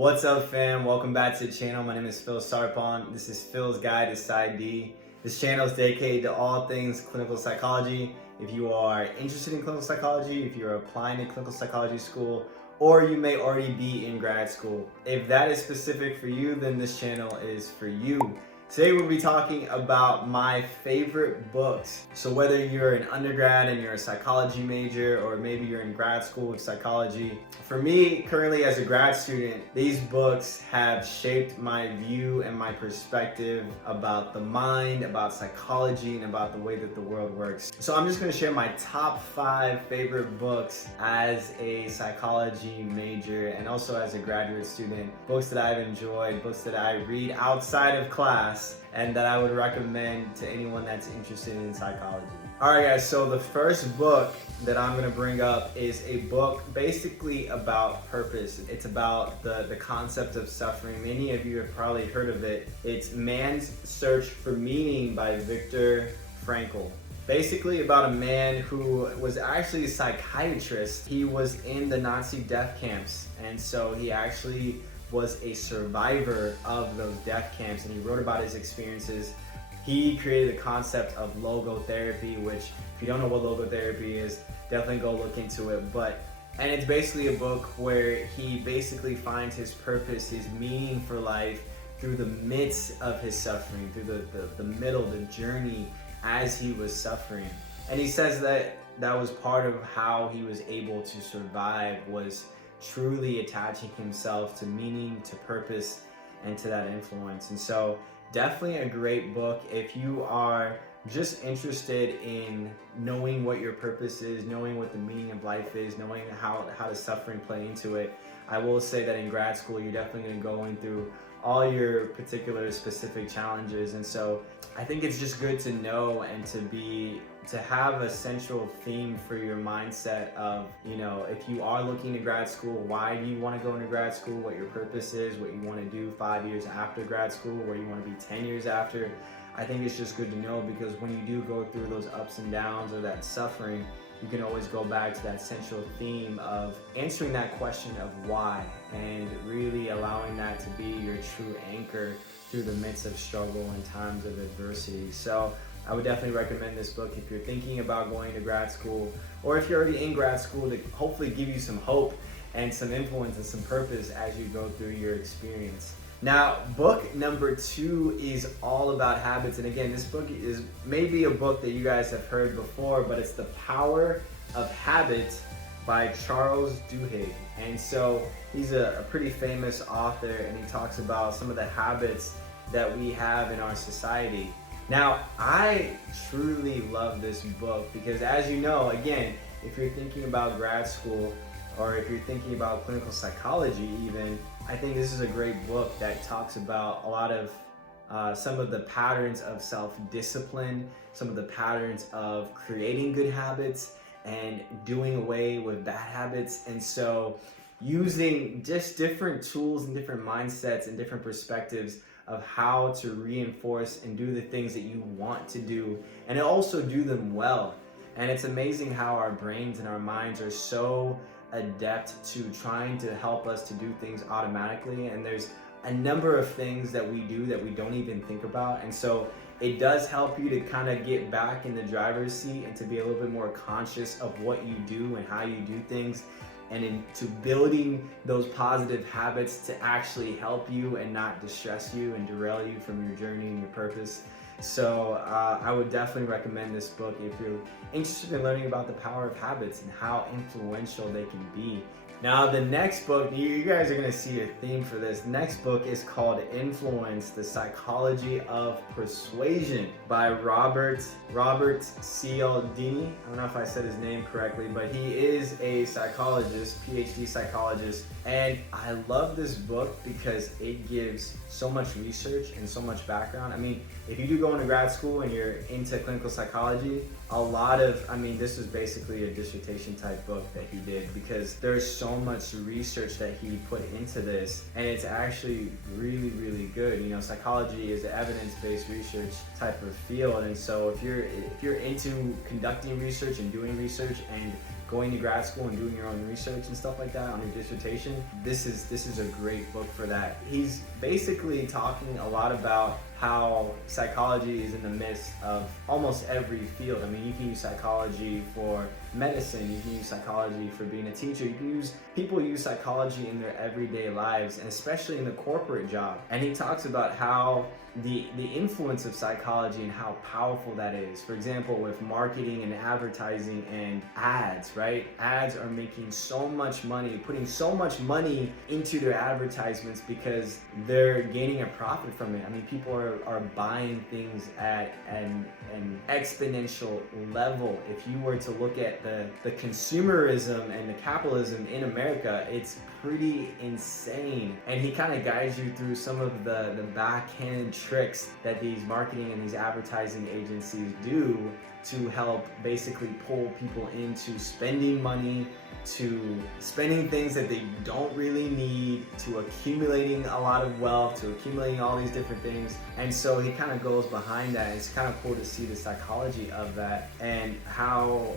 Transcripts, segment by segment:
What's up, fam? Welcome back to the channel. My name is Phil Sarpon. This is Phil's Guide to PsyD. This channel is dedicated to all things clinical psychology. If you are interested in clinical psychology, if you're applying to clinical psychology school, or you may already be in grad school. If that is specific for you, then this channel is for you. Today we'll be talking about my favorite books. So whether you're an undergrad and you're a psychology major, or maybe you're in grad school with psychology, for me, currently as a grad student, these books have shaped my view and my perspective about the mind, about psychology, and about the way that the world works. So I'm just gonna share my top 5 favorite books as a psychology major and also as a graduate student. Books that I've enjoyed, books that I read outside of class, and that I would recommend to anyone that's interested in psychology. Alright guys, so the first book that I'm going to bring up is a book basically about purpose. It's about the concept of suffering. Many of you have probably heard of it. It's Man's Search for Meaning by Viktor Frankl. Basically about a man who was actually a psychiatrist. He was in the Nazi death camps, and so he actually was a survivor of those death camps, and he wrote about his experiences. He created the concept of logotherapy, which if you don't know what logotherapy is, definitely go look into it. And it's basically a book where he basically finds his purpose, his meaning for life through the midst of his suffering, through the middle, the journey as he was suffering. And he says that that was part of how he was able to survive, was truly attaching himself to meaning, to purpose, and to that influence. And so definitely a great book if you are just interested in knowing what your purpose is, knowing what the meaning of life is, knowing how does suffering play into it. I will say that in grad school you're definitely going to go in through all your particular specific challenges, and so I think it's just good to know and to have a central theme for your mindset of, you know, if you are looking to grad school, why do you want to go into grad school, what your purpose is, what you want to do 5 years after grad school, where you want to be 10 years after. I think it's just good to know, because when you do go through those ups and downs or that suffering, you can always go back to that central theme of answering that question of why, and really allowing that to be your true anchor through the midst of struggle and times of adversity. So I would definitely recommend this book if you're thinking about going to grad school, or if you're already in grad school, to hopefully give you some hope and some influence and some purpose as you go through your experience. Now, book number 2 is all about habits. And again, this book is maybe a book that you guys have heard before, but it's The Power of Habit by Charles Duhigg. And so he's a pretty famous author, and he talks about some of the habits that we have in our society. Now, I truly love this book because, as you know, again, if you're thinking about grad school, or if you're thinking about clinical psychology even, I think this is a great book that talks about a lot of some of the patterns of self-discipline, some of the patterns of creating good habits and doing away with bad habits. And so using just different tools and different mindsets and different perspectives of how to reinforce and do the things that you want to do, and also do them well. And it's amazing how our brains and our minds are so adept to trying to help us to do things automatically, and there's a number of things that we do that we don't even think about. And so it does help you to kind of get back in the driver's seat and to be a little bit more conscious of what you do and how you do things, and into building those positive habits to actually help you and not distress you and derail you from your journey and your purpose. So I would definitely recommend this book if you're interested in learning about the power of habits and how influential they can be. Now, the next book, you guys are going to see a theme for this. The next book is called Influence: The Psychology of Persuasion by Robert Cialdini. I don't know if I said his name correctly, but he is a psychologist, PhD psychologist. And I love this book because it gives so much research and so much background. I mean, if you do go into grad school and you're into clinical psychology, this is basically a dissertation type book that he did, because there's so much research that he put into this, and it's actually really, really good. You know, psychology is an evidence-based research type of field, and so if you're into conducting research and doing research and going to grad school and doing your own research and stuff like that on your dissertation, this is a great book for that. He's basically talking a lot about how psychology is in the midst of almost every field. I mean, you can use psychology for medicine, you can use psychology for being a teacher, people use psychology in their everyday lives, and especially in the corporate job. And he talks about how the influence of psychology and how powerful that is. For example, with marketing and advertising and ads, right? Ads are making so much money, putting so much money into their advertisements because they're gaining a profit from it. I mean, people are buying things at an exponential level. If you were to look at the consumerism and the capitalism in America, it's pretty insane. And he kind of guides you through some of the backhand tricks that these marketing and these advertising agencies do to help basically pull people into spending money, to spending things that they don't really need, to accumulating a lot of wealth, to accumulating all these different things. And so he kind of goes behind that. It's kind of cool to see the psychology of that and how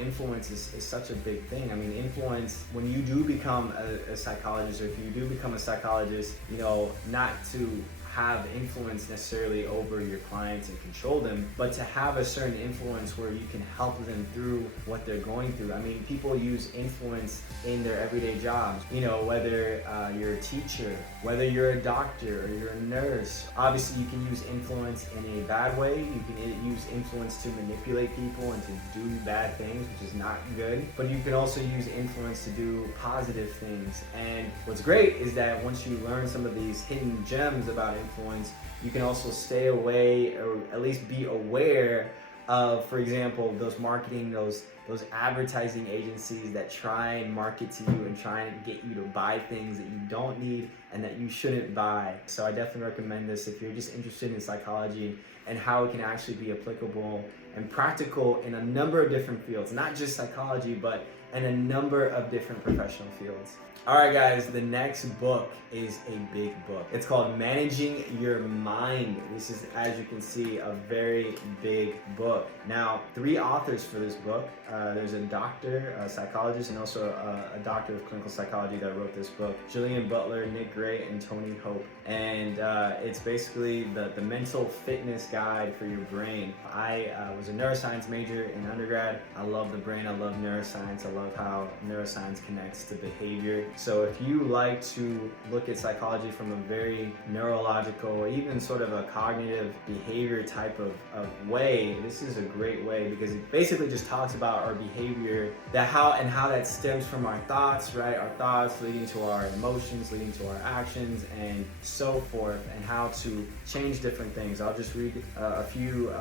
influence is such a big thing. I mean, influence, when you do become a psychologist, or if you do become a psychologist, you know, not to have influence necessarily over your clients and control them, but to have a certain influence where you can help them through what they're going through. I mean, people use influence in their everyday jobs, you know, whether you're a teacher, whether you're a doctor or you're a nurse. Obviously, you can use influence in a bad way. You can use influence to manipulate people and to do bad things, which is not good, but you can also use influence to do positive things. And what's great is that once you learn some of these hidden gems about influence, you can also stay away, or at least be aware of, for example, those marketing, those advertising agencies that try and market to you and try and get you to buy things that you don't need and that you shouldn't buy. So I definitely recommend this if you're just interested in psychology and how it can actually be applicable and practical in a number of different fields, not just psychology, but in a number of different professional fields. All right, guys, the next book is a big book. It's called Managing Your Mind. This is, as you can see, a very big book. Now, 3 authors for this book. There's a doctor, a psychologist, and also a doctor of clinical psychology that wrote this book. Jillian Butler, Nick Gray, and Tony Hope. And it's basically the mental fitness guide for your brain. I was a neuroscience major in undergrad. I love the brain. I love neuroscience. I love how neuroscience connects to behavior. So if you like to look at psychology from a very neurological or even sort of a cognitive behavior type of way, this is a great way, because it basically just talks about our behavior, how that stems from our thoughts, right? Our thoughts leading to our emotions, leading to our actions, and so forth, and how to change different things. I'll just read a few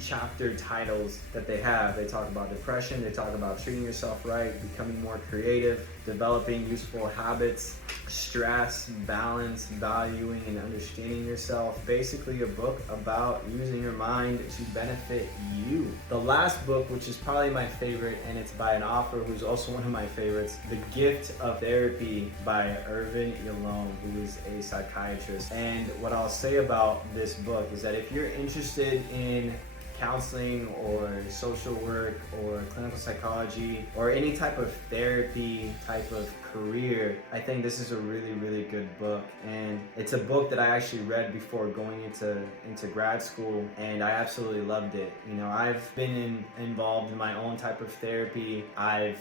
chapter titles that they have. They talk about depression, they talk about treating yourself right, becoming more creative, developing useful habits, stress, balance, valuing and understanding yourself. Basically a book about using your mind to benefit you. The last book, which is probably my favorite, and it's by an author who's also one of my favorites, The Gift of Therapy by Irvin Yalom, who is a psychiatrist. And what I'll say about this book is that if you're interested in counseling or social work or clinical psychology or any type of therapy type of career, I think this is a really, really good book. And it's a book that I actually read before going into grad school, and I absolutely loved it. You know, I've been involved in my own type of therapy. I've,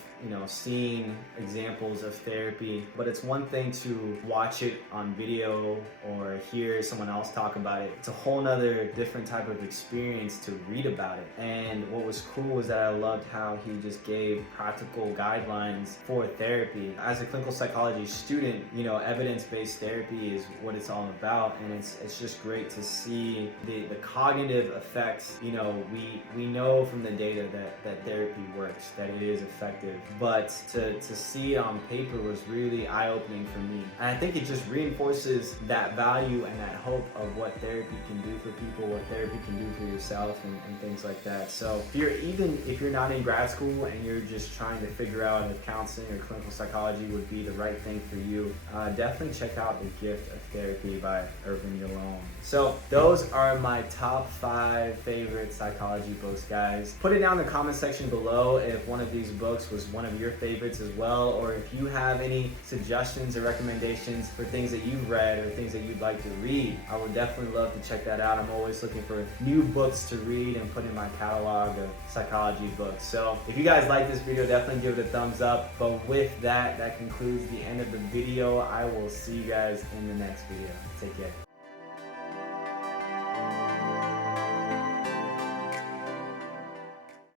seen examples of therapy, but it's one thing to watch it on video or hear someone else talk about it. It's a whole nother different type of experience to read about it. And what was cool was that I loved how he just gave practical guidelines for therapy. As a clinical psychology student, evidence-based therapy is what it's all about, and it's just great to see the cognitive effects. We know from the data that therapy works, that it is effective, but to see it on paper was really eye-opening for me. And I think it just reinforces that value and that hope of what therapy can do for people, what therapy can do for yourself, and and things like that. So if you're not in grad school and you're just trying to figure out if counseling or clinical psychology would be the right thing for you, definitely check out The Gift of Therapy by Irvin Yalom. So those are my top 5 favorite psychology books, guys. Put it down in the comment section below if one of these books was one of your favorites as well, or if you have any suggestions or recommendations for things that you've read or things that you'd like to read. I would definitely love to check that out. I'm always looking for new books to read and put in my catalog of psychology books. So if you guys like this video, definitely give it a thumbs up. But with that concludes the end of the video. I will see you guys in the next video. Take care.